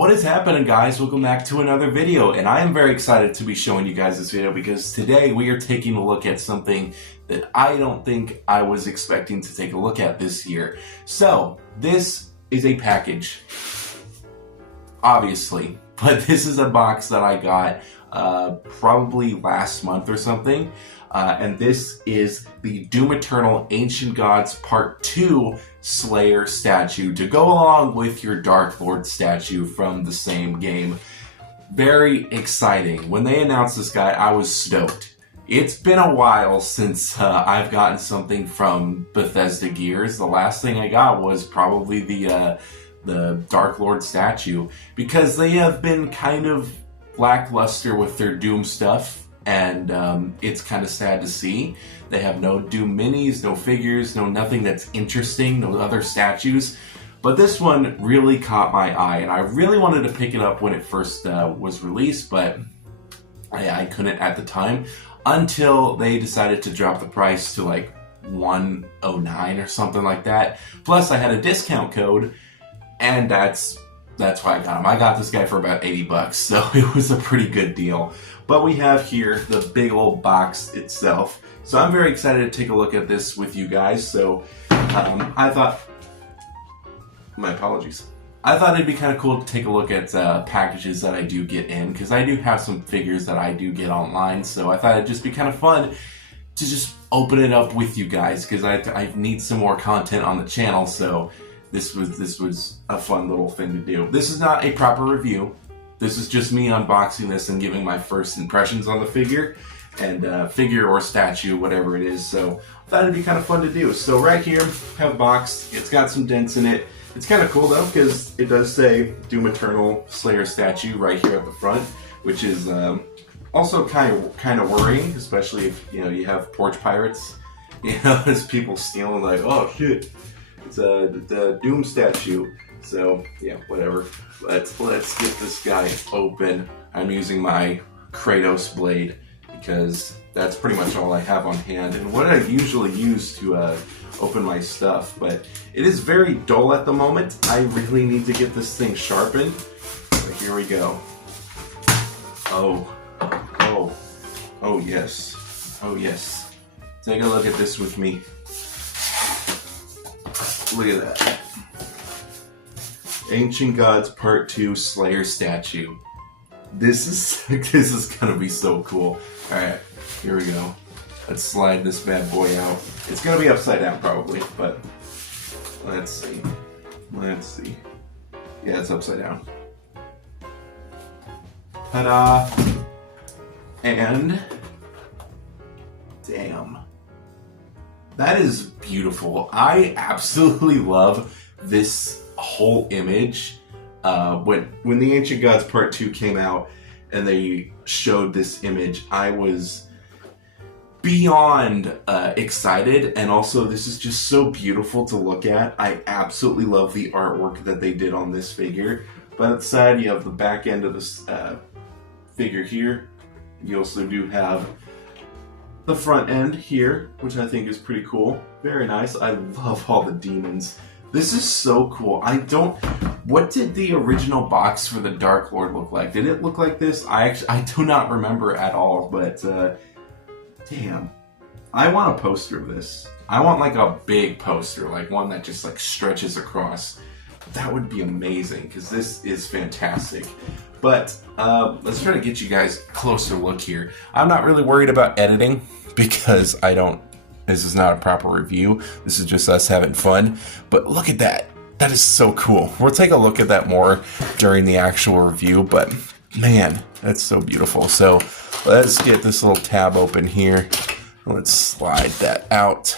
What is happening, guys? Welcome back to another video, and I am very excited to be showing you guys this video because today we are taking a look at something that I don't think I was expecting to take a look at this year. So this is a package, obviously, but this is a box that I got probably last month or something, and this is the Doom Eternal Ancient Gods Part 2 Slayer statue to go along with your Dark Lord statue from the same game. Very exciting. When they announced this guy, I was stoked. It's been a while since I've gotten something from Bethesda Gears. The last thing I got was probably the Dark Lord statue, because they have been kind of lackluster with their Doom stuff, and it's kind of sad to see. They have no Doom minis, no figures, nothing that's interesting, no other statues. But this one really caught my eye, and I really wanted to pick it up when it first was released, but I couldn't at the time until they decided to drop the price to like $109 or something like that. Plus I had a discount code, and that's why I got him. I got this guy for about 80 bucks, so it was a pretty good deal. But we have here the big old box itself. So I'm very excited to take a look at this with you guys. So I thought, my apologies. I thought it'd be kind of cool to take a look at packages that I do get in, because I do have some figures that I do get online. So I thought it'd just be kind of fun to just open it up with you guys, because I need some more content on the channel. So this was a fun little thing to do. This is not a proper review. This is just me unboxing this and giving my first impressions on the figure, and figure or statue, whatever it is. So I thought it'd be kind of fun to do. So right here, have boxed. It's got some dents in it. It's kind of cool though, because it does say Doom Eternal Slayer statue right here at the front, which is also kind of worrying, especially if you have porch pirates. There's people stealing, like, oh shit, it's the Doom statue. So yeah, whatever. Let's get this guy open. I'm using my Kratos blade because that's pretty much all I have on hand, and what I usually use to open my stuff. But it is very dull at the moment. I really need to get this thing sharpened. So here we go. Oh yes. Take a look at this with me. Look at that. Ancient Gods Part 2 Slayer statue. This is gonna be so cool. Alright, here we go. Let's slide this bad boy out. It's gonna be upside down probably, but let's see. Yeah, it's upside down. Ta-da! And damn. That is beautiful. I absolutely love this whole image. When the Ancient Gods Part 2 came out and they showed this image, I was beyond excited, and also this is just so beautiful to look at. I absolutely love the artwork that they did on this figure. By the side, you have the back end of this figure here. You also do have the front end here, which I think is pretty cool. Very nice. I love all the demons. This is so cool. What did the original box for the Dark Lord look like? Did it look like this? I do not remember at all, but damn. I want a poster of this. I want like a big poster, like one that just like stretches across. That would be amazing, because this is fantastic. But let's try to get you guys a closer look here. I'm not really worried about editing, because this is not a proper review. This is just us having fun. But look at that. That is so cool. We'll take a look at that more during the actual review, but man, that's so beautiful. So let's get this little tab open here. Let's slide that out.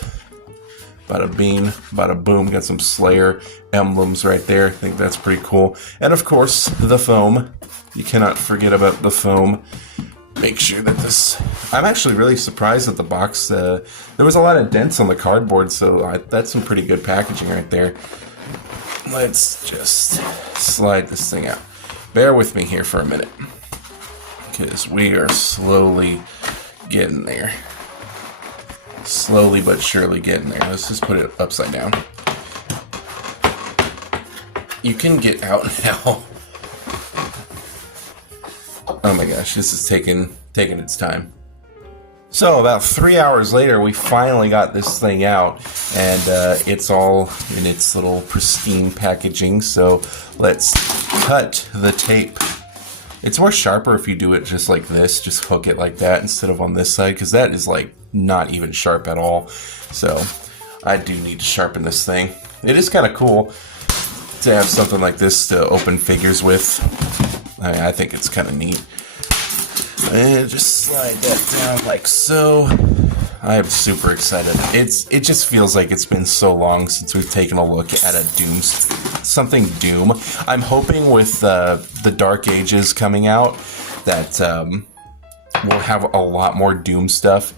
Bada bing, bada boom. Got some Slayer emblems right there. I think that's pretty cool. And of course, the foam. You cannot forget about the foam. Make sure that I'm actually really surprised that the box, there was a lot of dents on the cardboard, so that's some pretty good packaging right there. Let's just slide this thing out. Bear with me here for a minute, because we are slowly getting there. Slowly but surely getting there. Let's just put it upside down. You can get out now. Oh my gosh, this is taking its time. So about 3 hours later, we finally got this thing out, and it's all in its little pristine packaging. So let's cut the tape. It's more sharper if you do it just like this, just hook it like that instead of on this side, because that is like not even sharp at all. So I do need to sharpen this thing. It is kind of cool to have something like this to open figures with. I think it's kind of neat. And just slide that down like so. I am super excited. It just feels like it's been so long since we've taken a look at a something Doom. I'm hoping with the Dark Ages coming out that we'll have a lot more Doom stuff,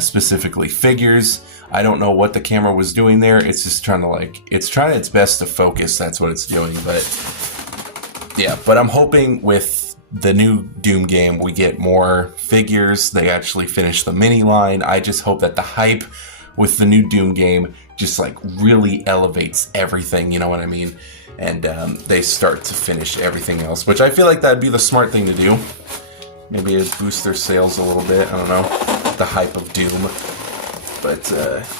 specifically figures. I don't know what the camera was doing there. It's just trying its best to focus. That's what it's doing. But yeah, but I'm hoping with the new Doom game, we get more figures. They actually finish the mini line. I just hope that the hype with the new Doom game just like really elevates everything, you know what I mean? And they start to finish everything else, which I feel like that'd be the smart thing to do. Maybe it'd boost their sales a little bit. I don't know, the hype of Doom. But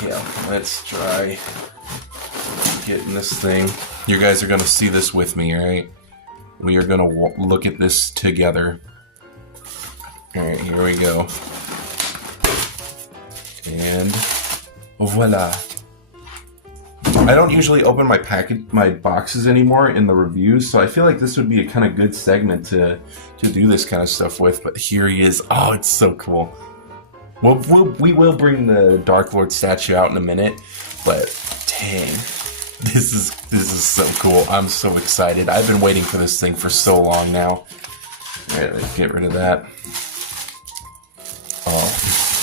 yeah, let's try getting this thing. You guys are gonna see this with me, alright? We are going to look at this together. Alright, here we go. And voila. I don't usually open my boxes anymore in the reviews, so I feel like this would be a kind of good segment to do this kind of stuff with. But here he is. Oh, it's so cool. We will bring the Dark Lord statue out in a minute, but dang. This is so cool. I'm so excited. I've been waiting for this thing for so long now. Alright, let's get rid of that. Oh,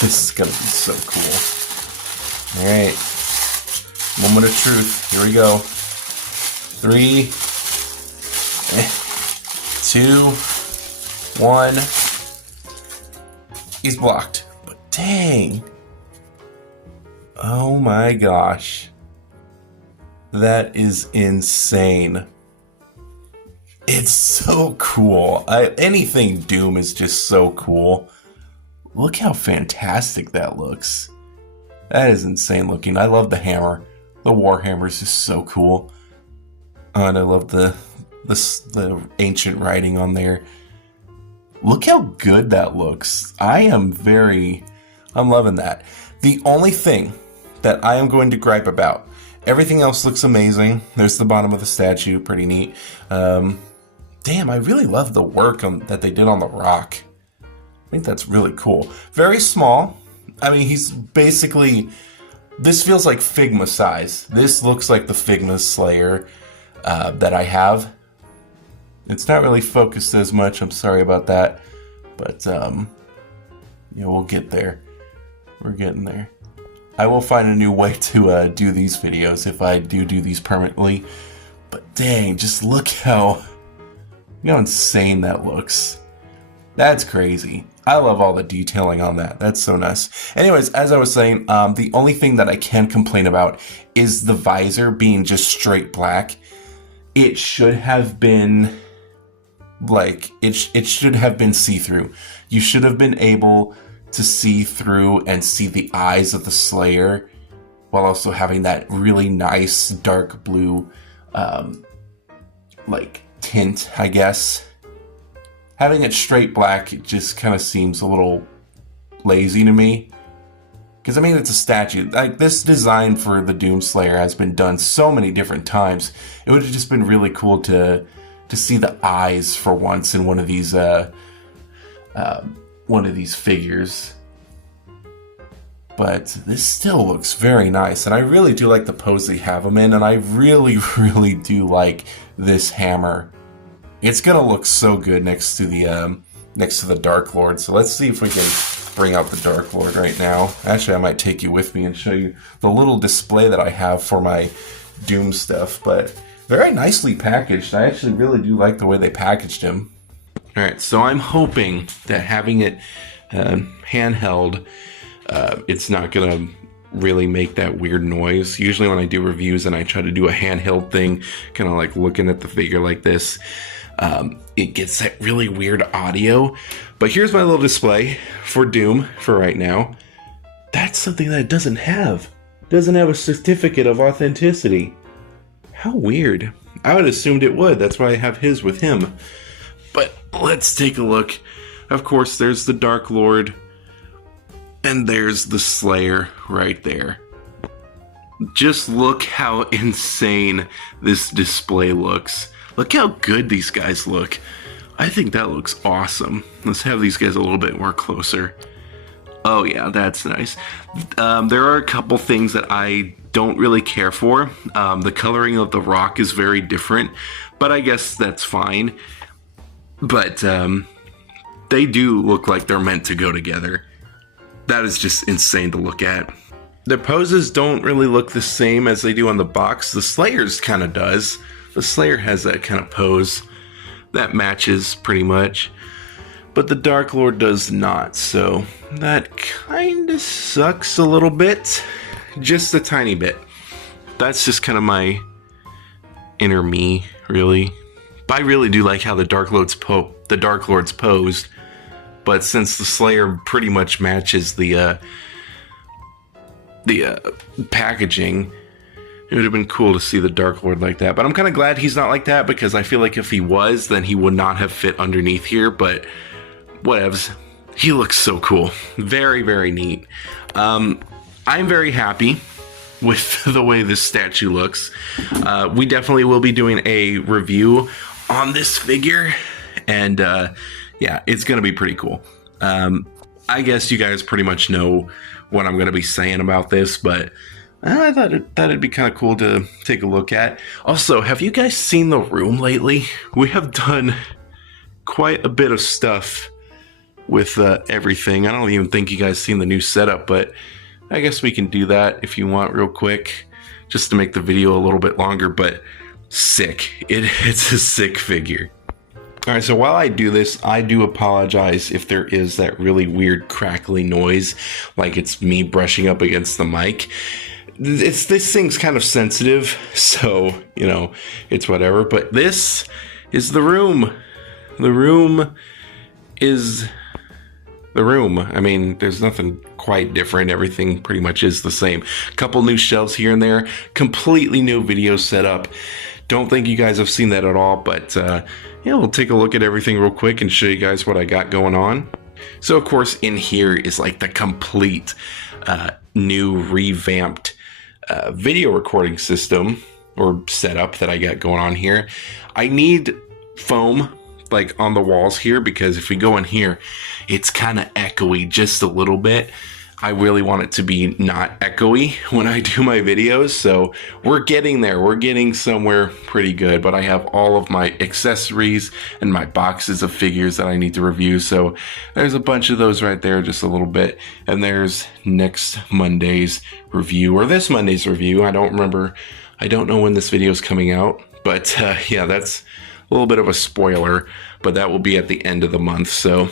this is gonna be so cool. Alright. Moment of truth. Here we go. 3, 2, 1. He's blocked. But dang. Oh my gosh. That is insane. It's so cool. Anything Doom is just so cool. Look how fantastic that looks. That is insane looking. I love the hammer. The Warhammer is just so cool. Oh, and I love the ancient writing on there. Look how good that looks. I'm loving that. The only thing that I am going to gripe about, everything else looks amazing. There's the bottom of the statue, pretty neat. Damn, I really love the work that they did on the rock. I think that's really cool. Very small. I mean, he's basically... This feels like Figma size. This looks like the Figma Slayer that I have. It's not really focused as much. I'm sorry about that. But, yeah, we'll get there. We're getting there. I will find a new way to do these videos if I do these permanently. But dang, just look how insane that looks. That's crazy. I love all the detailing on that. That's so nice. Anyways, as I was saying, the only thing that I can complain about is the visor being just straight black. It should have been it should have been see-through. You should have been able to see through and see the eyes of the Slayer while also having that really nice dark blue tint, I guess. Having it straight black, it just kind of seems a little lazy to me. Because, I mean, it's a statue. Like, this design for the Doom Slayer has been done so many different times. It would have just been really cool to see the eyes for once in one of these figures. But this still looks very nice, and I really do like the pose they have him in, and I really, really do like this hammer. It's gonna look so good next to the Dark Lord. So let's see if we can bring out the Dark Lord right now. Actually, I might take you with me and show you the little display that I have for my Doom stuff. But very nicely packaged. I actually really do like the way they packaged him. All right, so I'm hoping that having it handheld, it's not gonna really make that weird noise. Usually when I do reviews and I try to do a handheld thing, kind of like looking at the figure like this, It gets that really weird audio. But here's my little display for Doom for right now. That's something that it doesn't have. It doesn't have a certificate of authenticity. How weird. I would have assumed it would. That's why I have his with him. But let's take a look. Of course, there's the Dark Lord. And there's the Slayer right there. Just look how insane this display looks. Look how good these guys look. I think that looks awesome. Let's have these guys a little bit more closer. Oh yeah, that's nice. There are a couple things that I don't really care for. The coloring of the rock is very different, but I guess that's fine. But they do look like they're meant to go together. That is just insane to look at. The poses don't really look the same as they do on the box. The Slayer's kind of does. The Slayer has that kind of pose that matches pretty much. But the Dark Lord does not, so that kind of sucks a little bit. Just a tiny bit. That's just kind of my inner me, really. But I really do like how the Dark Lord's posed. But since the Slayer pretty much matches the packaging, it would have been cool to see the Dark Lord like that. But I'm kind of glad he's not like that, because I feel like if he was, then he would not have fit underneath here. But whatevs. He looks so cool. Very, very neat. I'm very happy with the way this statue looks. We definitely will be doing a review on this figure. And yeah, it's going to be pretty cool. I guess you guys pretty much know what I'm going to be saying about this, but I thought it'd be kind of cool to take a look at. Also, have you guys seen the room lately? We have done quite a bit of stuff with everything. I don't even think you guys seen the new setup, but I guess we can do that if you want real quick, just to make the video a little bit longer. But sick. It's a sick figure. All right, so while I do this, I do apologize if there is that really weird crackly noise, like it's me brushing up against the mic. This thing's kind of sensitive, so, you know, it's whatever. But this is the room. The room is the room. I mean, there's nothing quite different. Everything pretty much is the same. A couple new shelves here and there. Completely new video setup. Don't think you guys have seen that at all, but yeah, we'll take a look at everything real quick and show you guys what I got going on. So, of course, in here is like the complete new revamped video recording system or setup that I got going on here. I need foam like on the walls here, because if we go in here, it's kind of echoey just a little bit. I really want it to be not echoey when I do my videos, so we're getting there. We're getting somewhere pretty good, but I have all of my accessories and my boxes of figures that I need to review, so there's a bunch of those right there, just a little bit, and there's next Monday's review, or this Monday's review. I don't remember. I don't know when this video is coming out, but yeah, that's a little bit of a spoiler, but that will be at the end of the month. So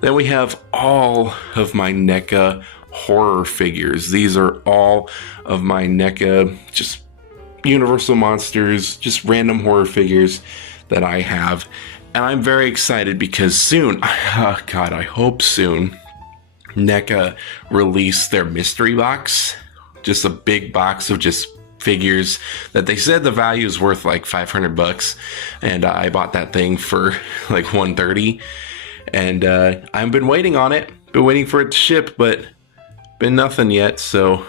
then we have all of my NECA horror figures. These are all of my NECA, just Universal Monsters, just random horror figures that I have. And I'm very excited because soon, oh God, I hope soon, NECA release their mystery box. Just a big box of just figures that they said the value is worth like $500. And I bought that thing for like $130. And I've been waiting on it, been waiting for it to ship, but been nothing yet, so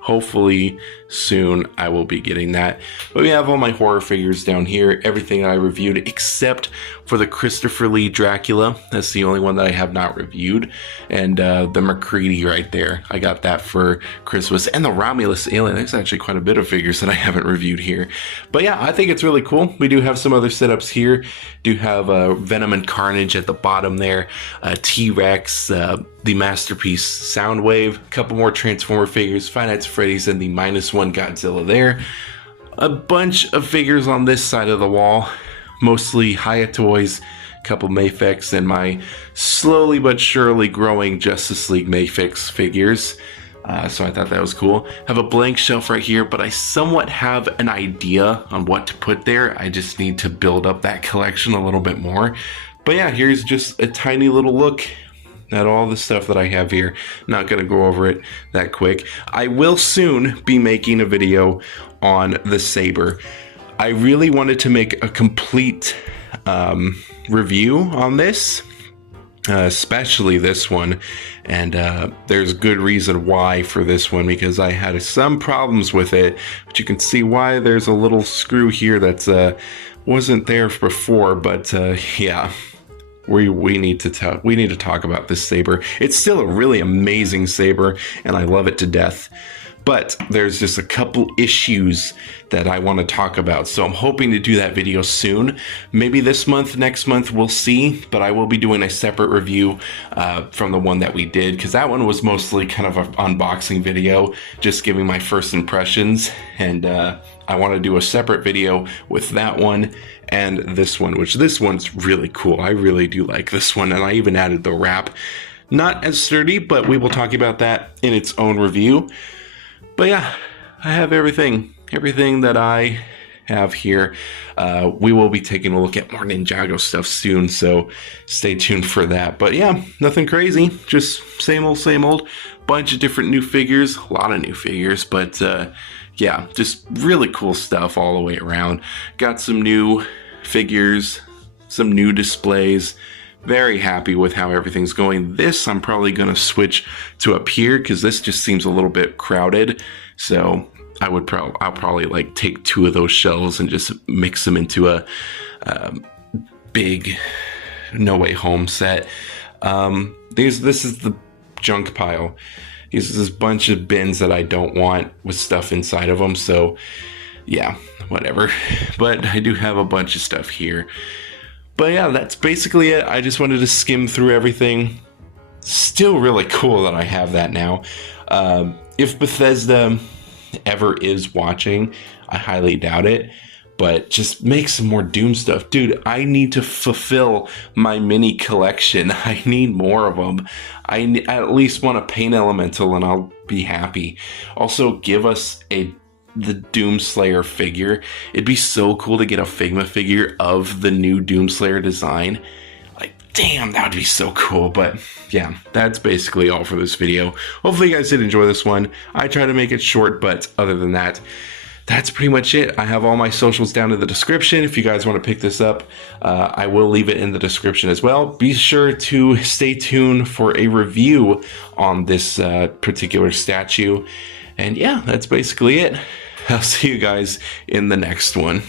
hopefully soon I will be getting that. But we have all my horror figures down here, everything I reviewed except for the Christopher Lee Dracula. That's the only one that I have not reviewed. And the McCready right there, I got that for Christmas. And the Romulus alien, there's actually quite a bit of figures that I haven't reviewed here. But yeah, I think it's really cool. We do have some other setups here. Do have Venom and Carnage at the bottom there, T-Rex, the Masterpiece Soundwave, a couple more Transformer figures, Five Nights at Freddy's, and the -1 Godzilla there. A bunch of figures on this side of the wall, mostly Hiya Toys, a couple Mafex, and my slowly but surely growing Justice League Mafex figures. So I thought that was cool. Have a blank shelf right here, but I somewhat have an idea on what to put there. I just need to build up that collection a little bit more. But yeah, here's just a tiny little look at all the stuff that I have here. Not gonna go over it that quick. I will soon be making a video on the saber. I really wanted to make a complete review on this, especially this one, and there's good reason why for this one, because I had some problems with it, but you can see why there's a little screw here that's wasn't there before. But yeah, we need to talk about this saber. It's still a really amazing saber, and I love it to death. But there's just a couple issues that I want to talk about. So I'm hoping to do that video soon. Maybe this month, next month, we'll see. But I will be doing a separate review from the one that we did, because that one was mostly kind of an unboxing video, just giving my first impressions. And I want to do a separate video with that one and this one, which this one's really cool. I really do like this one. And I even added the wrap. Not as sturdy, but we will talk about that in its own review. But yeah, I have everything that I have here. We will be taking a look at more Ninjago stuff soon, so stay tuned for that. But yeah, nothing crazy, just same old. Bunch of different new figures, a lot of new figures, but yeah, just really cool stuff all the way around. Got some new figures, some new displays. Very happy with how everything's going. This I'm probably going to switch to up here, because this just seems a little bit crowded. So I'll probably like take 2 of those shelves and just mix them into a big No Way Home set. This is the junk pile. This is a bunch of bins that I don't want with stuff inside of them. So yeah, whatever. But I do have a bunch of stuff here. But yeah, that's basically it. I just wanted to skim through everything. Still really cool that I have that now. If Bethesda ever is watching, I highly doubt it, but just make some more Doom stuff. Dude, I need to fulfill my mini collection. I need more of them. I at least want a Pain Elemental and I'll be happy. Also, give us the Doomslayer figure. It'd be so cool to get a Figma figure of the new Doomslayer design. Like, damn, that would be so cool. But yeah, that's basically all for this video. Hopefully you guys did enjoy this one. I try to make it short, but other than that, that's pretty much it. I have all my socials down in the description. If you guys want to pick this up, I will leave it in the description as well. Be sure to stay tuned for a review on this particular statue. And yeah, that's basically it. I'll see you guys in the next one.